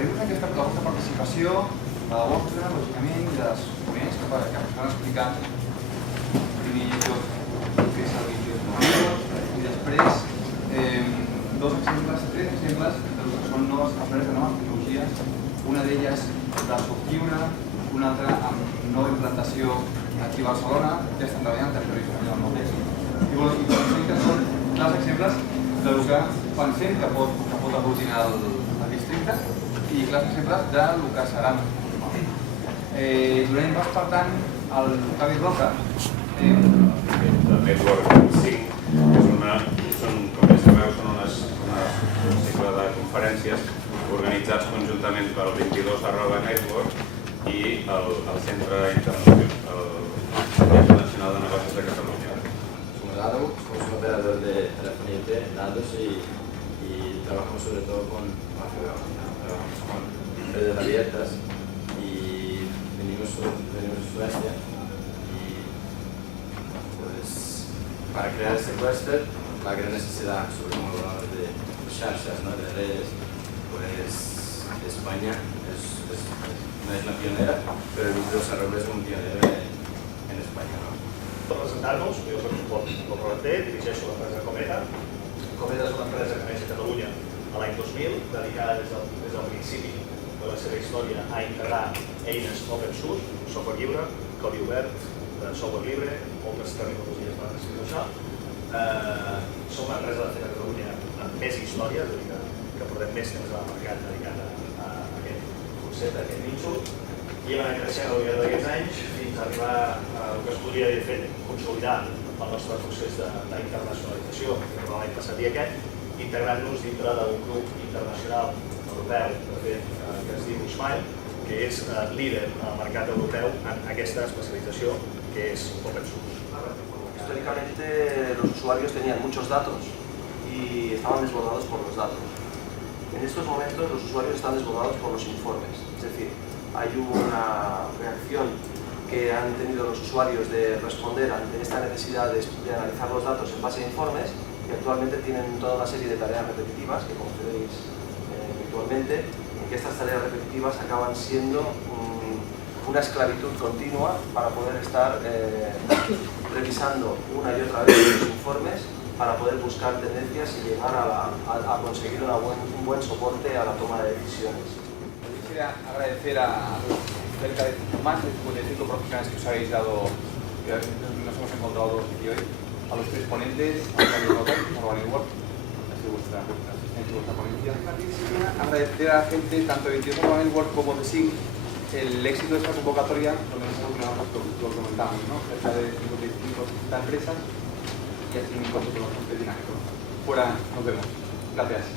agrair-vos aquesta participació, la vostra, lògicament, i dels ponents que estan explicant primer tot què és el 22 i després tres exemples del que són noves tecnologies, una d'elles de softfibra, una altra amb nova implantació aquí a Barcelona, que estan treballant en territori espanyol molt d'èxit. I pensem que són clars exemples del que pensem que pot aglutinar el districte i clars exemples del que serà. Donarem pas, per tant, al Javi Roca. El Network 5, com ja sabeu, són un cicle de conferències organitzats conjuntament pel 22@Network i el Centre Internacional de Negocios de Cataluña. Somos ADO, somos un operador de telefonía IP, datos y trabajamos sobre todo con redes abiertas y venimos de Suecia y pues para crear este clúster la gran necesidad sobre todo de charlas, ¿no? De redes, pues España no es la pionera, pero el desarrollo es un pionero en España, ¿no? Per presentar-nos, jo soc el Rolanter, dirigeixo l'empresa Cometa. Cometa és una empresa que neix a Catalunya l'any 2000, dedicada des del principi de la seva història a integrar eines open source, software lliure, codi obert, software lliure, moltes terminologies per descriure això. Som una empresa de fet a Catalunya amb més història, és a dir, que portem més temps al mercat dedicat a aquest concepte, a aquest nínxol, i hem anat creixent al llarg d'aquests anys fins a arribar a el que es podria haver fet, consolidar el nostre procés d'internacionalització entre l'any passat i aquest, integrant-nos dintre d'un grup internacional europeu, de fet, que es diu Smile, que és líder en el mercat europeu en aquesta especialització que és open source. Históricamente los usuarios tenían muchos datos y estaban desbordados por los datos. En estos momentos los usuarios están desbordados por los informes, es decir, hay una reacción que han tenido los usuarios de responder ante esta necesidad de analizar los datos en base a informes y actualmente tienen toda una serie de tareas repetitivas que, como veréis virtualmente, en que estas tareas repetitivas acaban siendo una esclavitud continua para poder estar revisando una y otra vez los informes para poder buscar tendencias y llegar a conseguir un buen soporte a la toma de decisiones. Quisiera agradecer a cerca de más de 55 profesionales que os habéis dado, que nos hemos encontrado aquí hoy, a los tres ponentes, a Javier Roca, a Urban Network, ha sido vuestra asistencia y vuestra ponencia. Quisiera agradecer a la gente, tanto de 22 Urban Network como de SIG, el éxito de esta convocatoria, donde lo comentamos, ¿no? Cerca de 55 empresas y así un concepto bastante dinámico. Fuera, nos vemos. Gracias.